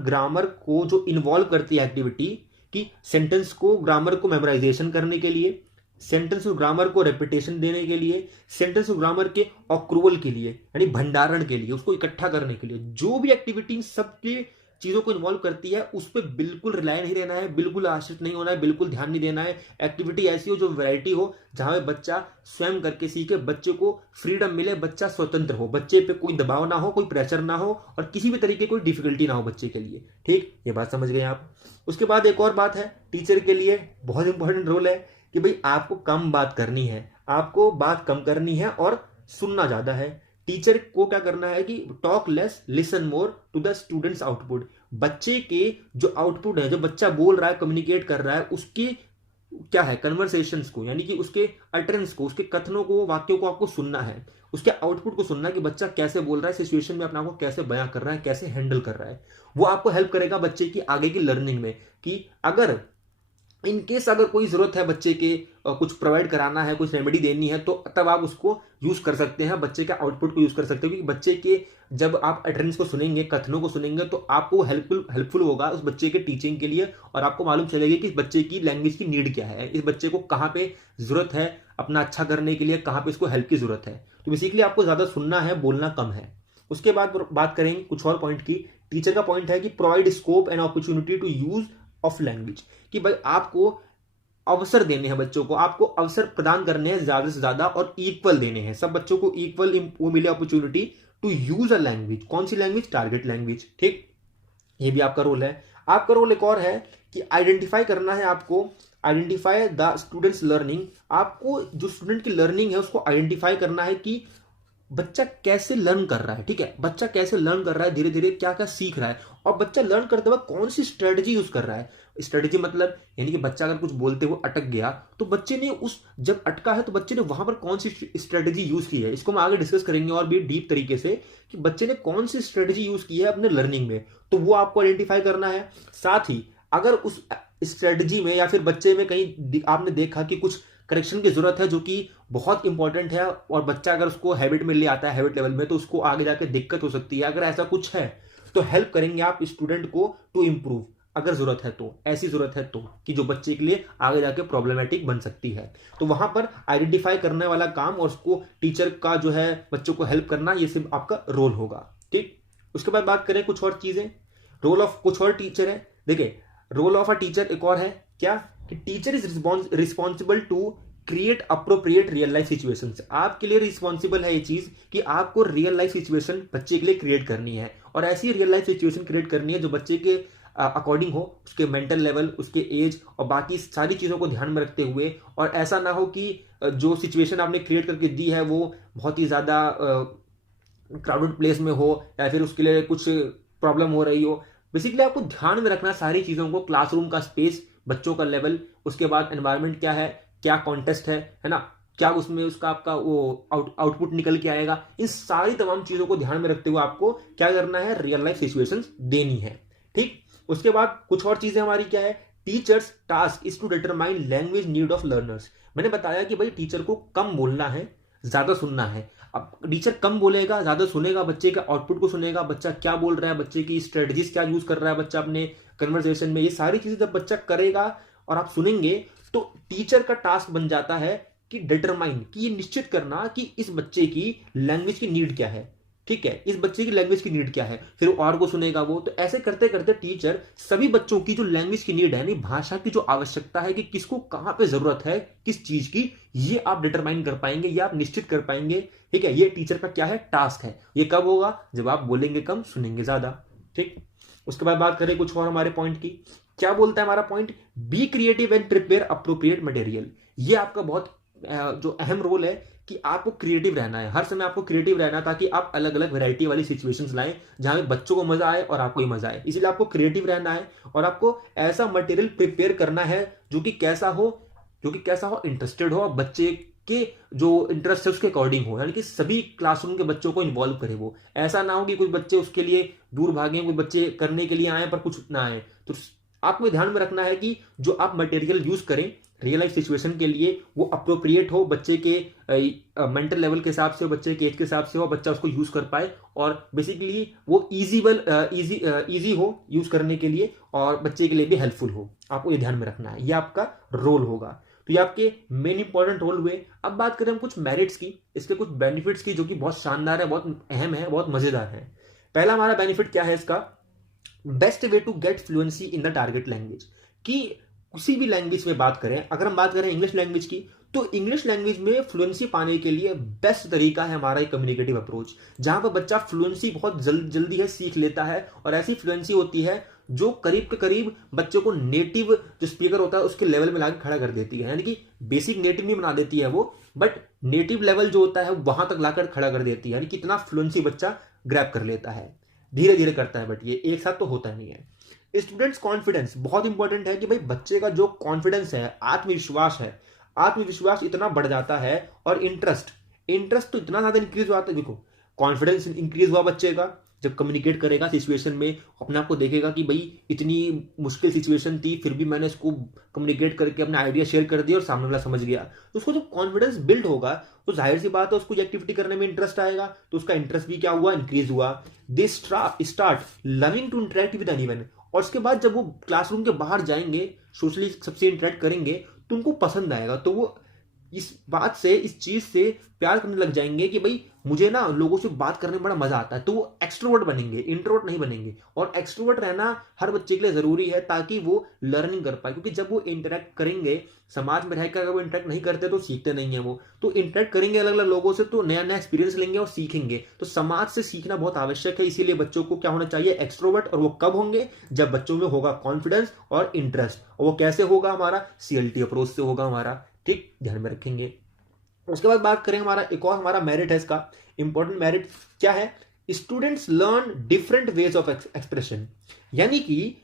ग्रामर को जो इन्वॉल्व करती है एक्टिविटी, कि सेंटेंस को, ग्रामर को मेमोराइजेशन करने के लिए, सेंटेंस और ग्रामर को रेपिटेशन देने के लिए, सेंटेंस और ग्रामर के अक्रूवल के लिए यानी भंडारण के लिए, उसको इकट्ठा करने के लिए, जो भी एक्टिविटी सबकी चीजों को इन्वॉल्व करती है उस पर बिल्कुल रिलाई नहीं रहना है, बिल्कुल आश्रित नहीं होना है, बिल्कुल ध्यान नहीं देना है। एक्टिविटी ऐसी हो जो वैरायटी हो, जहां पे बच्चा स्वयं करके सीखे, बच्चे को फ्रीडम मिले, बच्चा स्वतंत्र हो, बच्चे पे कोई दबाव ना हो, कोई प्रेशर ना हो और किसी भी तरीके कोई डिफिकल्टी ना हो बच्चे के लिए, ठीक। ये बात समझ गए आप। उसके बाद एक और बात है, टीचर के लिए बहुत इंपॉर्टेंट रोल है कि भाई आपको कम बात करनी है, आपको बात कम करनी है और सुनना ज्यादा है। टीचर को क्या करना है कि talk less, listen more to the students output. बच्चे के जो आउटपुट है, जो बच्चा बोल रहा है, कम्युनिकेट कर रहा है, उसकी क्या है, कन्वर्सेशंस को, यानी कि उसके अटरेंस को, उसके कथनों को, वाक्यों को आपको सुनना है, उसके आउटपुट को सुनना है कि बच्चा कैसे बोल रहा है, सिचुएशन में अपने आप को कैसे बयां कर रहा है, कैसे हैंडल कर रहा है। वो आपको हेल्प करेगा बच्चे की आगे की लर्निंग में, कि अगर इन केस अगर कोई ज़रूरत है बच्चे के कुछ प्रोवाइड कराना है, कुछ रेमेडी देनी है, तो तब आप उसको यूज़ कर सकते हैं, बच्चे के आउटपुट को यूज़ कर सकते हो, क्योंकि बच्चे के जब आप अटेंडेंस को सुनेंगे, कथनों को सुनेंगे, तो आपको हेल्पफुल होगा उस बच्चे के टीचिंग के लिए, और आपको मालूम चलेगी कि इस बच्चे की लैंग्वेज की नीड क्या है, इस बच्चे को कहाँ पे ज़रूरत है अपना अच्छा करने के लिए, कहाँ पे इसको हेल्प की ज़रूरत है। तो बेसिकली आपको ज़्यादा सुनना है, बोलना कम है। उसके बाद बात करेंगे कुछ और पॉइंट की। टीचर का पॉइंट है कि provide scope and opportunity to use of language, कि भाई आपको अवसर देने हैं बच्चों को, आपको अवसर प्रदान करने हैं ज्यादा से ज्यादा और इक्वल देने हैं, सब बच्चों को इक्वल वो मिले opportunity to use a language. कौन सी लैंग्वेज? Target language. ठीक, ये भी आपका रोल है। आपका रोल एक और है कि आइडेंटिफाई करना है आपको, आइडेंटिफाई द स्टूडेंट्स लर्निंग। आपको जो स्टूडेंट की लर्निंग है उसको आइडेंटिफाई करना है कि बच्चा कैसे लर्न कर रहा है। ठीक है, बच्चा कैसे लर्न कर रहा है, धीरे धीरे क्या क्या सीख रहा है, और बच्चा लर्न करते वक्त कौन सी स्ट्रेटजी यूज कर रहा है। स्ट्रेटजी मतलब यानी कि बच्चा अगर कुछ बोलते हुए अटक गया, तो बच्चे ने उस जब अटका है तो बच्चे ने वहां पर कौन सी स्ट्रेटजी यूज की है। इसको हम आगे डिस्कस करेंगे और भी डीप तरीके से कि बच्चे ने कौन सी स्ट्रेटजी यूज की है अपने लर्निंग में, तो वो आपको आइडेंटिफाई करना है। साथ ही अगर उस स्ट्रेटजी में या फिर बच्चे में कहीं आपने देखा कि कुछ करेक्शन की जरूरत है जो कि बहुत इंपॉर्टेंट है, और बच्चा अगर उसको हैबिट में ले आता है, हैबिट लेवल में, तो उसको आगे जाके दिक्कत हो सकती है। अगर ऐसा कुछ है तो हेल्प करेंगे आप स्टूडेंट को टू इंप्रूव, अगर जरूरत है तो, ऐसी जरूरत है तो, कि जो बच्चे के लिए आगे जाके प्रॉब्लमेटिक बन सकती है। तो वहां पर आइडेंटिफाई करने वाला काम और उसको टीचर का जो है बच्चों को हेल्प करना, ये सब आपका रोल होगा। ठीक, उसके बाद बात करें कुछ और चीजें। रोल ऑफ कुछ और टीचर है। देखिए, रोल ऑफ अ टीचर एक और है क्या, कि teacher is responsible to create appropriate real life situations. आपके लिए रिस्पॉन्सिबल है ये चीज कि आपको रियल लाइफ सिचुएशन बच्चे के लिए क्रिएट करनी है, और ऐसी रियल लाइफ सिचुएशन क्रिएट करनी है जो बच्चे के अकॉर्डिंग हो, उसके मेंटल लेवल, उसके एज और बाकी सारी चीजों को ध्यान में रखते हुए। और ऐसा ना हो कि जो सिचुएशन आपने क्रिएट करके दी है वो बहुत ही ज्यादा क्राउडेड प्लेस में हो, या फिर उसके लिए कुछ प्रॉब्लम हो रही हो। बेसिकली आपको ध्यान में रखना सारी चीजों को, क्लासरूम का स्पेस, बच्चों का लेवल, उसके बाद एनवायरनमेंट क्या है, क्या कॉन्टेस्ट है ना, क्या उसमें उसका आपका वो आउटपुट निकल के आएगा। इन सारी तमाम चीजों को ध्यान में रखते हुए आपको क्या करना है, रियल लाइफ सिचुएशंस देनी है। ठीक, उसके बाद कुछ और चीजें हमारी क्या है, teacher's task is to determine language need of learners. मैंने बताया कि भाई टीचर को कम बोलना है, ज्यादा सुनना है। अब टीचर कम बोलेगा, ज्यादा सुनेगा, बच्चे के आउटपुट को सुनेगा, बच्चा क्या बोल रहा है, बच्चे की स्ट्रेटजीज क्या यूज कर रहा है बच्चा अपने कन्वर्सेशन में, ये सारी चीजें जब बच्चा करेगा और आप सुनेंगे, तो टीचर का टास्क बन जाता है कि डिटरमाइन, कि ये निश्चित करना कि इस बच्चे की लैंग्वेज की नीड क्या है। ठीक है, इस बच्चे की लैंग्वेज की नीड क्या है, फिर और को सुनेगा वो। तो ऐसे करते करते टीचर सभी बच्चों की जो लैंग्वेज की नीड है, नहीं भाषा की जो आवश्यकता है, कि किसको कहां पे जरूरत है किस चीज की, ये आप डिटरमाइन कर पाएंगे, ये आप निश्चित कर पाएंगे। ठीक है, ये टीचर का क्या है, टास्क है। ये कब होगा, जब आप बोलेंगे कम, सुनेंगे ज्यादा। ठीक, उसके बाद बात करें कुछ और हमारे पॉइंट की। क्या बोलता है हमारा point, be creative and prepare appropriate material. ये आपका बहुत जो अहम रोल है कि आपको क्रिएटिव रहना है, हर समय आपको क्रिएटिव रहना, ताकि आप अलग अलग वैरायटी वाली सिचुएशंस लाएं जहां पे बच्चों को मजा आए और आपको ही मजा आए। इसीलिए आपको क्रिएटिव रहना है, और आपको ऐसा मटेरियल प्रिपेयर करना है जो कि कैसा हो, इंटरेस्टेड हो, और बच्चे के जो इंटरेस्ट है उसके अकॉर्डिंग हो, यानी कि सभी क्लासरूम के बच्चों को इन्वॉल्व करे वो। ऐसा ना हो कि कुछ बच्चे उसके लिए दूर भागे, कुछ बच्चे करने के लिए आए पर कुछ ना आए। तो आपको ध्यान में रखना है कि जो आप मटेरियल यूज करें रियल लाइफ सिचुएशन के लिए, वो अप्रोप्रिएट हो, बच्चे के मेंटल लेवल के हिसाब से, बच्चे के एज के हिसाब से हो, बच्चा उसको यूज कर पाए, और बेसिकली वो इजी हो यूज करने के लिए, और बच्चे के लिए भी हेल्पफुल हो। आपको ये ध्यान में रखना है, ये आपका रोल होगा। तो ये आपके मेन इंपॉर्टेंट रोल हुए। अब बात करें हम कुछ मेरिट्स की, इसके कुछ बेनिफिट्स की, जो कि बहुत शानदार है, बहुत अहम है, बहुत मजेदार है। पहला हमारा बेनिफिट क्या है इसका, best way to get fluency in the target language. कि किसी भी लैंग्वेज में बात करें, अगर हम बात करें इंग्लिश लैंग्वेज की, तो इंग्लिश लैंग्वेज में फ्लुएंसी पाने के लिए बेस्ट तरीका है हमारा एक कम्युनिकेटिव अप्रोच, जहां पर बच्चा फ्लुएंसी बहुत जल्दी है सीख लेता है, और ऐसी फ्लुएंसी होती है जो करीब के करीब बच्चों को नेटिव जो स्पीकर होता है उसके लेवल में लाके खड़ा कर देती है। यानी कि बेसिक नेटिव नहीं बना देती है वो, बट नेटिव लेवल जो होता है वहां तक लाकर खड़ा कर देती है। यानी कितना फ्लुएंसी बच्चा ग्रैब कर लेता है, धीरे धीरे करता है, बट ये एक साथ तो होता नहीं है। स्टूडेंट्स कॉन्फिडेंस बहुत इंपॉर्टेंट है, कि भाई बच्चे का जो कॉन्फिडेंस है, आत्मविश्वास है, आत्मविश्वास इतना बढ़ जाता है, और इंटरेस्ट तो इतना ज्यादा इंक्रीज हो जाता है। देखो, कॉन्फिडेंस इंक्रीज हुआ बच्चे का, जब कम्युनिकेट करेगा सिचुएशन में, अपने आप को देखेगा कि भाई इतनी मुश्किल सिचुएशन थी फिर भी मैंने इसको कम्युनिकेट करके अपना आइडिया शेयर कर दिया और सामने वाला समझ गया, तो उसको जब कॉन्फिडेंस बिल्ड होगा तो जाहिर सी बात है उसको ये एक्टिविटी करने में इंटरेस्ट आएगा, तो उसका इंटरेस्ट भी क्या हुआ, इंक्रीज हुआ। They start learning to interact with anyone, और उसके बाद जब वो क्लासरूम के बाहर जाएंगे, सोशली सबसे इंटरेक्ट करेंगे, तो उनको पसंद आएगा, तो वो इस बात से, इस चीज से प्यार करने लग जाएंगे कि भाई मुझे ना लोगों से बात करने में बड़ा मजा आता है, तो वो एक्सट्रोवर्ट बनेंगे, इंट्रोवर्ट नहीं बनेंगे। और एक्सट्रोवर्ट रहना हर बच्चे के लिए जरूरी है ताकि वो लर्निंग कर पाए, क्योंकि जब वो इंटरेक्ट करेंगे समाज में रहकर, अगर वो इंटरेक्ट नहीं करते तो सीखते नहीं है वो, तो इंटरेक्ट करेंगे अलग अलग लोगों से तो नया नया एक्सपीरियंस लेंगे और सीखेंगे। तो समाज से सीखना बहुत आवश्यक है, इसीलिए बच्चों को क्या होना चाहिए, एक्सट्रोवर्ट। और वो कब होंगे, जब बच्चों में होगा कॉन्फिडेंस और इंटरेस्ट। और वो कैसे होगा, हमारा CLT अप्रोच से होगा हमारा, ठीक, ध्यान में रखेंगे। उसके बाद बात करें हमारा एक और हमारा मेरिट है, इसका इंपॉर्टेंट मेरिट क्या है, students learn different ways of expression, यानी कि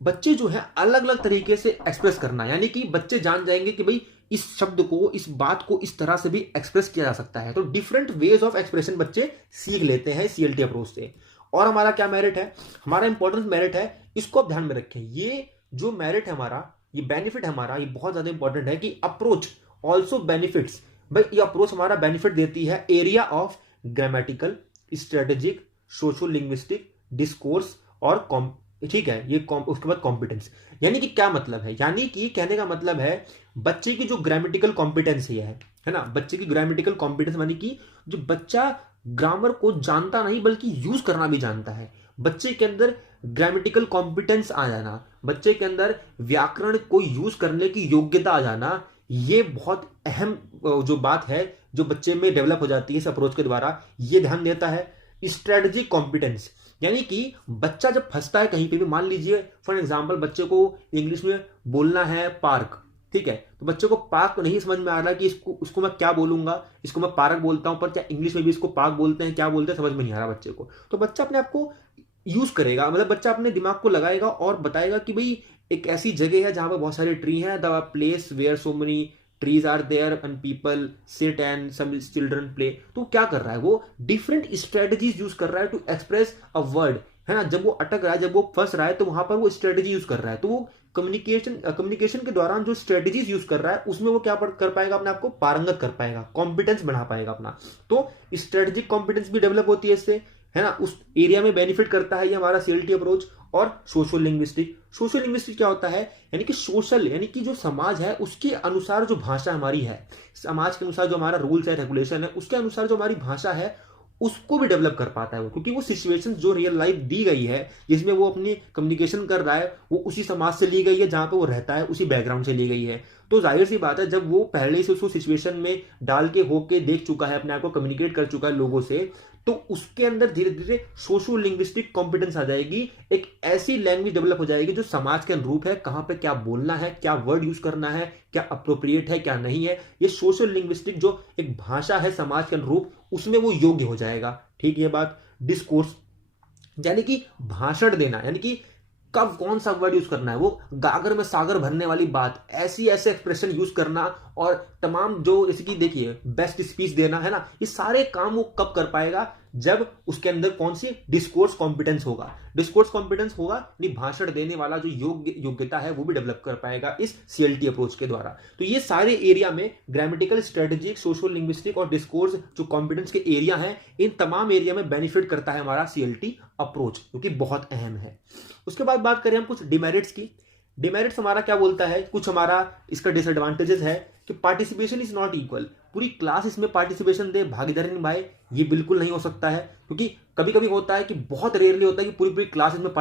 बच्चे जो है अलग अलग तरीके से एक्सप्रेस करना, यानी कि बच्चे जान जाएंगे कि भाई इस शब्द को, इस बात को इस तरह से भी एक्सप्रेस किया जा सकता है। तो डिफरेंट वेज ऑफ एक्सप्रेशन बच्चे सीख लेते हैं CLT अप्रोच से। और हमारा क्या मेरिट है, हमारा इंपॉर्टेंट मेरिट है, इसको आप ध्यान में रखें। ये जो मेरिट है हमारा, ये बेनिफिट है हमारा, ये बहुत ज्यादा इंपॉर्टेंट है कि अप्रोच ऑल्सो बेनिफिट्स। भाई ये अप्रोच हमारा बेनिफिट देती है area of grammatical, strategic, social linguistic, discourse और ठीक है, ये उसके बाद कॉम्पिटेंस। यानी कि क्या मतलब है, यानी कि कहने का मतलब है बच्चे की जो ग्रामेटिकल कॉम्पिटेंस है ना, बच्चे की ग्रामेटिकल कॉम्पिटेंस यानी कि जो बच्चा ग्रामर को जानता नहीं बल्कि यूज करना भी जानता है, बच्चे के अंदर ग्रामेटिकल कॉम्पिटेंस आ जाना, बच्चे के अंदर व्याकरण को यूज करने की योग्यता आ जाना, ये बहुत अहम जो बात है जो बच्चे में डेवलप हो जाती है इस अप्रोच के द्वारा, ये ध्यान देता है। स्ट्रेटेजिक कॉम्पिटेंस, यानी कि बच्चा जब फंसता है कहीं पे भी, मान लीजिए फॉर एग्जांपल बच्चे को इंग्लिश में बोलना है पार्क, ठीक है, तो बच्चे को पार्क नहीं समझ में आ रहा कि उसको मैं क्या बोलूंगा, इसको मैं पार्क बोलता हूं पर क्या इंग्लिश में भी इसको पार्क बोलते हैं, क्या बोलते हैं, समझ में नहीं आ रहा बच्चे को, तो बच्चा अपने आप को यूज करेगा, मतलब बच्चा अपने दिमाग को लगाएगा और बताएगा कि भाई एक ऐसी जगह है जहां पर बहुत सारे ट्री हैं, the place where so many trees are there and people sit and some children play. तो क्या कर रहा है, वो डिफरेंट स्ट्रेटजीज यूज कर रहा है टू एक्सप्रेस अ वर्ड, है ना, जब वो अटक रहा है, जब वो फंस रहा है, तो वहां पर वो स्ट्रेटजी यूज कर रहा है, तो वो कम्युनिकेशन के दौरान जो स्ट्रेटजीज यूज कर रहा है उसमें वो क्या कर पाएगा, अपने आप को पारंगत कर पाएगा, कॉम्पिटेंस बढ़ा पाएगा अपना। तो स्ट्रेटेजिक कॉम्पिटेंस भी डेवलप होती है इससे, है ना, उस एरिया में बेनिफिट करता है ये हमारा CLT अप्रोच। और सोशल लिंग्विस्टिक क्या होता है, यानी कि सोशल, यानी कि जो समाज है उसके अनुसार जो भाषा हमारी है, समाज के अनुसार जो हमारा रूल्स है, रेगुलेशन है, उसके अनुसार जो हमारी भाषा है उसको भी डेवलप कर पाता है वो, क्योंकि वो सिचुएशन जो रियल लाइफ दी गई है जिसमें वो अपनी कम्युनिकेशन कर रहा है वो उसी समाज से ली गई है जहां पे वो रहता है, उसी बैकग्राउंड से ली गई है। तो जाहिर सी बात है जब वो पहले से उसको सिचुएशन में डाल के होके देख चुका है, अपने आप को कम्युनिकेट कर चुका है लोगों से, तो उसके अंदर धीरे धीरे सोशल लिंग्विस्टिक कॉम्पिटेंस आ जाएगी, एक ऐसी लैंग्वेज डेवलप हो जाएगी जो समाज के अनुरूप है, कहां पे क्या बोलना है, क्या वर्ड यूज करना है, क्या अप्रोप्रिएट है, क्या नहीं है, ये सोशल लिंग्विस्टिक जो एक भाषा है समाज के अनुरूप, उसमें वो योग्य हो जाएगा। ठीक, ये बात। डिस्कोर्स यानी कि भाषण देना, यानी कि कब कौन सा वर्ड यूज करना है, वो गागर में सागर भरने वाली बात, ऐसी ऐसे एक्सप्रेशन यूज करना, और तमाम जो जैसे कि देखिए बेस्ट स्पीच देना, है ना, ये सारे काम वो कब कर पाएगा, जब उसके अंदर कौन सी डिस्कोर्स कॉम्पिटेंस होगा। डिस्कोर्स कॉम्पिटेंस होगा यानी भाषण देने वाला जो योग्यता है वो भी डेवलप कर पाएगा इस CLT अप्रोच के द्वारा। तो ये सारे एरिया में ग्रामेटिकल, स्ट्रेटेजिक, सोशल लिंग्विस्टिक और डिस्कोर्स जो कॉम्पिटेंस के एरिया हैं, इन तमाम एरिया में बेनिफिट करता है हमारा CLT अप्रोच, जो कि बहुत अहम है। उसके बाद बात करें हम कुछ डिमेरिट्स की। डिमेरिट्स हमारा क्या बोलता है, कुछ हमारा इसका डिसएडवांटेजेस है कि पार्टिसिपेशन इज नॉट इक्वल, पूरी क्लास इसमें पार्टिसिपेशन दे, भागीदारी निभाए, ये बिल्कुल नहीं हो सकता है, क्योंकि कभी कभी होता है कि बहुत रेयरली होता है कि पूरी पूरी क्लास इसमें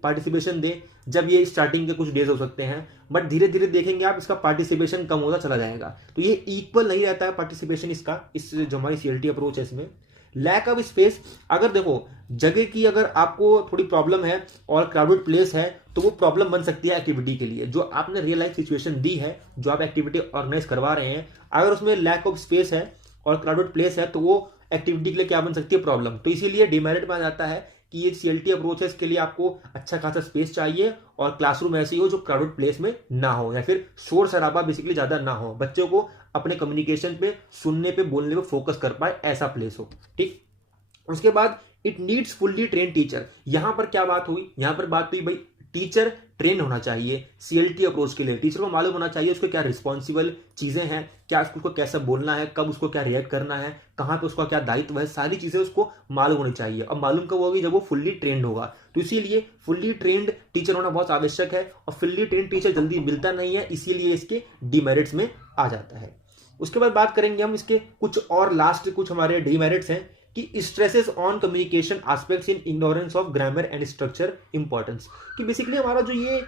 पार्टिसिपेशन दे, जब ये स्टार्टिंग के कुछ डेज हो सकते हैं, बट धीरे धीरे देखेंगे आप इसका पार्टिसिपेशन कम होता चला जाएगा। तो ये इक्वल नहीं रहता है पार्टिसिपेशन इसका, इस जो हमारी CLT अप्रोच है इसमें। लैक ऑफ स्पेस, अगर देखो जगह की अगर आपको थोड़ी प्रॉब्लम है और क्राउडेड प्लेस है, तो वो प्रॉब्लम बन सकती है एक्टिविटी के लिए, जो आपने रियल लाइफ सिचुएशन दी है, जो आप एक्टिविटी ऑर्गेनाइज करवा रहे हैं, अगर उसमें लैक ऑफ स्पेस है और क्राउडेड प्लेस है, तो वो एक्टिविटी के लिए क्या बन सकती है, प्रॉब्लम। तो इसीलिए डिमेरिट में आ जाता है कि ये CLT अप्रोच है, इसके लिए आपको अच्छा खासा स्पेस चाहिए और क्लासरूम ऐसी हो जो क्राउडेड प्लेस में ना हो, या फिर शोर शराबा बेसिकली ज्यादा ना हो, बच्चों को अपने कम्युनिकेशन पे, सुनने पे, बोलने पे फोकस कर पाए, ऐसा प्लेस हो। ठीक, उसके बाद it needs fully train teacher. यहां पर क्या बात हुई, यहां पर बात हुई भाई टीचर ट्रेन होना चाहिए सीएलटी अप्रोच के लिए। टीचर को मालूम होना चाहिए उसको क्या रिस्पॉन्सिबल चीजें हैं, क्या उसको कैसे बोलना है, कब उसको क्या रिएक्ट करना है, कहां पे उसका क्या दायित्व है, सारी चीजें उसको मालूम होनी चाहिए। अब मालूम कब होगी, जब वो फुल्ली ट्रेंड होगा। तो इसीलिए फुल्ली ट्रेंड टीचर होना बहुत आवश्यक है, और फुल्ली ट्रेंड टीचर जल्दी मिलता नहीं है, इसीलिए इसके डीमेरिट्स में आ जाता है। उसके बाद बात करेंगे हम इसके कुछ और लास्ट कुछ हमारे डीमेरिट्स हैं कि stresses on communication aspects in ignorance of grammar and structure importance. कि बेसिकली हमारा जो ये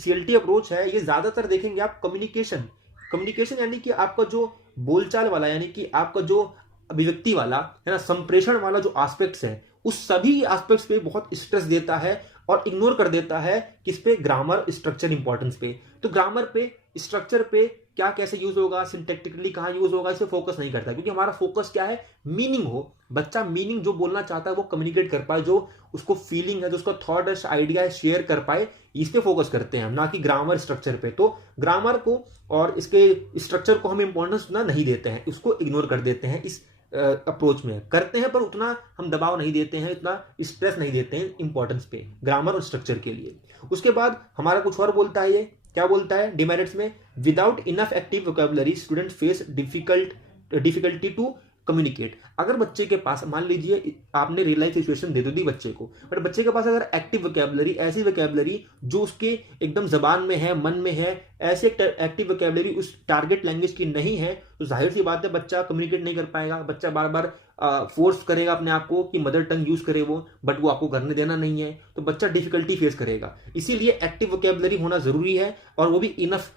सीएलटी अप्रोच है, ये ज्यादातर देखेंगे आप कम्युनिकेशन कम्युनिकेशन यानी कि आपका जो बोलचाल वाला, यानी कि आपका जो अभिव्यक्ति वाला है ना, संप्रेषण वाला जो एस्पेक्ट्स है, उस सभी एस्पेक्ट्स पे बहुत स्ट्रेस देता है और इग्नोर कर देता है किस पे, ग्रामर स्ट्रक्चर इंपॉर्टेंस पे। तो ग्रामर पे, स्ट्रक्चर पे क्या कैसे यूज होगा, सिंटैक्टिकली कहां यूज होगा, इसे फोकस नहीं करता, क्योंकि हमारा फोकस क्या है, मीनिंग हो। बच्चा मीनिंग जो बोलना चाहता है वो कम्युनिकेट कर पाए, जो उसको फीलिंग है, जो उसका थॉट है, आइडिया है, शेयर कर पाए, इस पे फोकस करते हैं, ना कि ग्रामर स्ट्रक्चर पे। तो ग्रामर को और इसके स्ट्रक्चर को हम इंपॉर्टेंस उतना नहीं देते हैं, उसको इग्नोर कर देते हैं। इस अप्रोच में करते हैं, पर उतना हम दबाव नहीं देते हैं, इतना स्ट्रेस नहीं देते हैं इंपॉर्टेंस पे ग्रामर और स्ट्रक्चर के लिए। उसके बाद हमारा कुछ और बोलता है, ये क्या बोलता है डिमेरिट्स में, without enough active vocabulary student face difficulty to communicate. अगर बच्चे के पास, मान लीजिए आपने रियल लाइफ सिचुएशन दे दी बच्चे को, बट बच्चे के पास अगर एक्टिव वोकैबुलरी, ऐसी वोकैबुलरी जो उसके एकदम जबान में है, मन में है, ऐसे एक्टिव वोकैबुलरी उस टारगेट लैंग्वेज की नहीं है, तो जाहिर सी बात है बच्चा कम्युनिकेट नहीं कर पाएगा। बच्चा बार बार फोर्स करेगा अपने आप को कि मदर टंग यूज करे वो, बट वो आपको करने देना नहीं है, तो बच्चा डिफिकल्टी फेस करेगा। इसीलिए एक्टिव वोकैबुलरी होना जरूरी है, और वो भी इनफ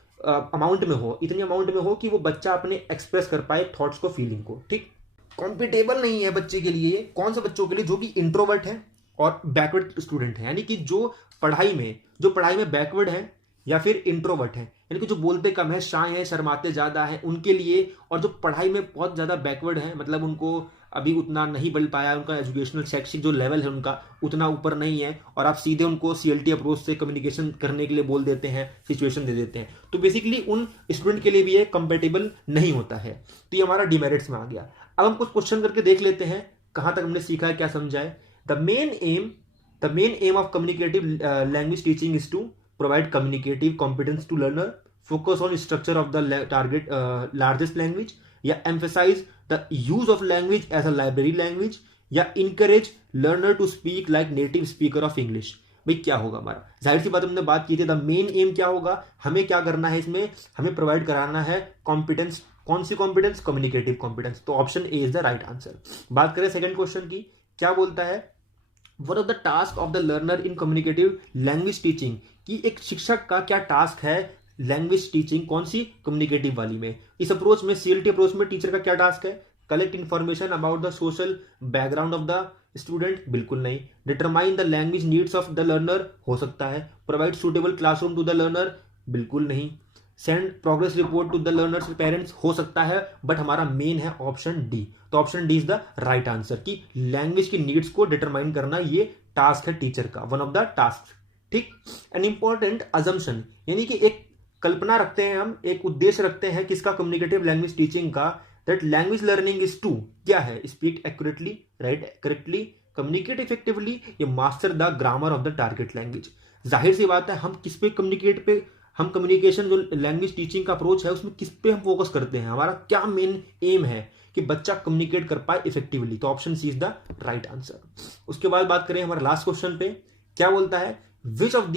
अमाउंट में हो, इतनी अमाउंट में हो कि वो बच्चा अपने एक्सप्रेस कर पाए थॉट्स को, फीलिंग को। ठीक, कॉम्पिटेबल नहीं है बच्चे के लिए। कौन से बच्चों के लिए, जो कि इंट्रोवर्ट है और बैकवर्ड स्टूडेंट है, यानी कि जो पढ़ाई में बैकवर्ड है या फिर इंट्रोवर्ट है, यानी कि जो बोलते कम है, शाय है, शर्माते ज्यादा है, उनके लिए। और जो पढ़ाई में बहुत ज्यादा बैकवर्ड है, मतलब उनको अभी उतना नहीं बढ़ पाया, उनका एजुकेशनल शैक्षिक जो लेवल है उनका उतना ऊपर नहीं है, और आप सीधे उनको सीएलटी अप्रोच से कम्युनिकेशन करने के लिए बोल देते हैं, सिचुएशन दे देते हैं, तो बेसिकली उन स्टूडेंट के लिए भी ये कंपेटेबल नहीं होता है। तो ये हमारा डिमेरिट्स में आ गया। अब हम कुछ क्वेश्चन करके देख लेते हैं कहां तक हमने सीखा है, क्या समझा है। The main aim of communicative language teaching is to provide communicative competence to learner, focus on structure of the target largest language, या emphasize the use of language as a library language, या encourage learner to speak like native speaker of English. भाई क्या होगा हमारा, जाहिर सी बात हमने बात की थी, द मेन एम क्या होगा, हमें क्या करना है इसमें, हमें प्रोवाइड कराना है कॉम्पिटेंस। कौन सी कॉम्पिटेंस, कम्युनिकेटिव कॉम्पिटेंस। तो option A is the right answer. बात करें सेकंड क्वेश्चन की, क्या बोलता है, what of the task of the learner in communicative language teaching, कि एक शिक्षक का क्या टास्क है लैंग्वेज टीचिंग, कौन सी, कम्युनिकेटिव वाली में। इस अप्रोच में, सीएलटी अप्रोच में टीचर का क्या टास्क है, collect information about the social background of the student, बिल्कुल नहीं। Determine the language needs of the learner, हो सकता है। Provide suitable classroom to the learner, बिल्कुल नहीं। Send progress report to the learner's parents, हो सकता है, बट हमारा मेन है ऑप्शन डी। तो option D is the right answer, कि लैंग्वेज की नीड्स को डिटरमाइन करना ये टास्क है टीचर का, वन ऑफ द टास्क। ठीक, एन इंपॉर्टेंट अजम्पशन, यानी कि एक कल्पना रखते हैं हम, एक उद्देश्य रखते हैं किसका, कम्युनिकेटिव लैंग्वेज टीचिंग का, that language learning is to, क्या है, speak accurately, write correctly, communicate effectively, ये master the grammar of the target language. जाहिर सी बात है, हम किस पे कम्युनिकेट पे, हम कम्युनिकेशन जो लैंग्वेज टीचिंग का अप्रोच है उसमें किस पे हम फोकस करते हैं, हमारा क्या मेन एम है कि बच्चा कम्युनिकेट कर पाए इफेक्टिवली। तो option C is the right answer. उसके बाद बात करें हमारे लास्ट क्वेश्चन पे, क्या बोलता है, which of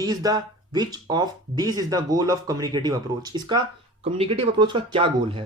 these is the goal of communicative approach. इसका कम्युनिकेटिव अप्रोच का क्या गोल है,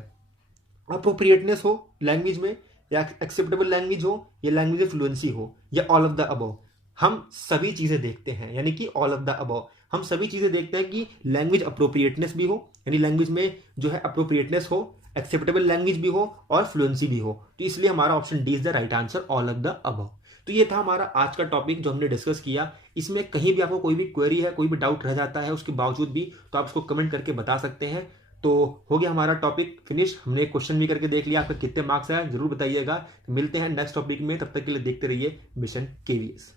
अप्रोप्रिएटनेस हो लैंग्वेज में, या एक्सेप्टेबल लैंग्वेज हो, या लैंग्वेज फ्लुएंसी हो, या ऑल ऑफ द अबव। हम सभी चीजें देखते हैं, यानी कि ऑल ऑफ द अबव, हम सभी चीजें देखते हैं कि लैंग्वेज अप्रोप्रिएटनेस भी हो, यानी लैंग्वेज में जो है अप्रोप्रिएटनेस हो, एक्सेप्टेबल लैंग्वेज भी हो, और फ्लुएंसी भी हो। तो इसलिए हमारा option D is the right answer, all of the above. तो ये था हमारा आज का टॉपिक जो हमने डिस्कस किया। इसमें कहीं भी आपको कोई भी क्वेरी है, कोई भी डाउट रह जाता है उसके बावजूद भी, तो आप उसको कमेंट करके बता सकते हैं। तो हो गया हमारा टॉपिक फिनिश, हमने क्वेश्चन भी करके देख लिया, आपका कितने मार्क्स आए जरूर बताइएगा। मिलते हैं नेक्स्ट टॉपिक में, तब तक के लिए देखते रहिए मिशन केवीएस।